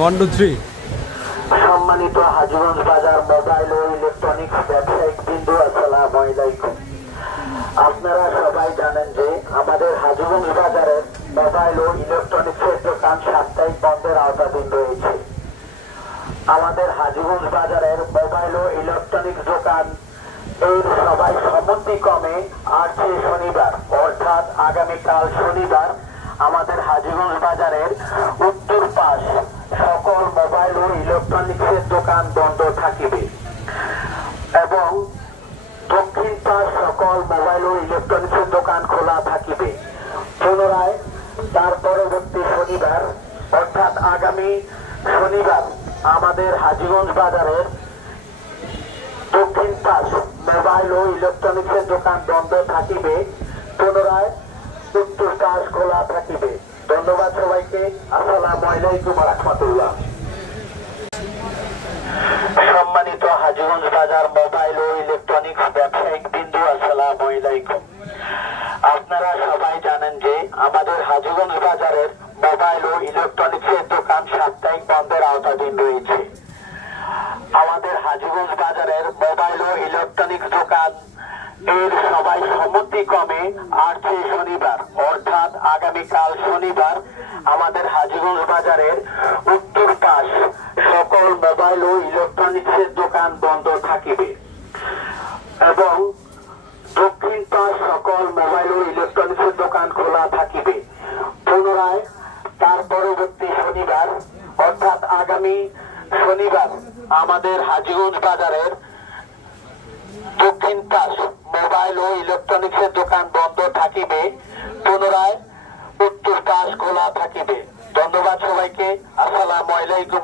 One two three সম্মানিত হাজিগঞ্জ বাজার mobile ও electronics ব্যবসায়িক বিন্দু, আসসালাম আলাইকুম। আপনারা সবাই জানেন যে আমাদের হাজিগঞ্জ বাজারের মোবাইল ও ইলেকট্রনিক্সের দোকান সাপ্তাহিক বন্ধের আওতাধীন রয়েছে। আমাদের হাজিগঞ্জ বাজারের মোবাইল ও ইলেকট্রনিক্স দোকান এর সবাই সম্মতিক্রমে আসছে শনিবার, অর্থাৎ আগামীকাল শনিবার আমাদের হাজিগঞ্জ বাজারের উত্তর পাশ সকল মোবাইল ও ইলেকট্রনিক্সের দোকান বন্ধ থাকিবে। এবং দক্ষিণ পাশ সকল মোবাইল ও ইলেকট্রনিক্সের দোকান খোলা থাকিবে। পুনরায় তার পরবর্তী শনিবার, অর্থাৎ আগামী শনিবার, আমাদের হাজিগঞ্জ বাজারের দক্ষিণ পাশ মোবাইল ও ইলেকট্রনিক্সের দোকান বন্ধ থাকিবে। পুনরায় উত্তর পাশ খোলা থাকিবে। ধন্যবাদ। সম্মানিত হাজিগঞ্জ বাজার মোবাইল ও ইলেকট্রনিক্স ব্যবসায়িক বিন্দু, আসসালামু আলাইকুম। আপনারা সবাই জানেন যে আমাদের হাজিগঞ্জ বাজারের মোবাইল ও ইলেকট্রনিক্সের দোকান সাপ্তাহিক বন্ধের আওতাধীন রয়েছে। আমাদের হাজিগঞ্জ বাজারের মোবাইল ও ইলেকট্রনিক্স দোকান এর সবাই সম্মতিক্রমে আসছে শনিবার? অর্থাৎ আগামীকাল শনিবার আমাদের হাজিগঞ্জ বাজারের উত্তর পাশ সকল মোবাইল ও ইলেকট্রনিক্সের দোকান বন্ধ থাকিবে। এবং দক্ষিণ পাশ সকল মোবাইল ও ইলেকট্রনিক্সের দোকান খোলা থাকিবে। পুনরায় তার পরবর্তী শনিবার, অর্থাৎ আগামী শনিবার আমাদের হাজিগঞ্জ বাজারের দক্ষিণ পাশ মোবাইল ও ইলেকট্রনিক্সের দোকান বন্ধ থাকিবে, পুনরায় উত্তর পাশ খোলা থাকিবে। ধন্যবাদ সবাইকে। আসসালামু আলাইকুম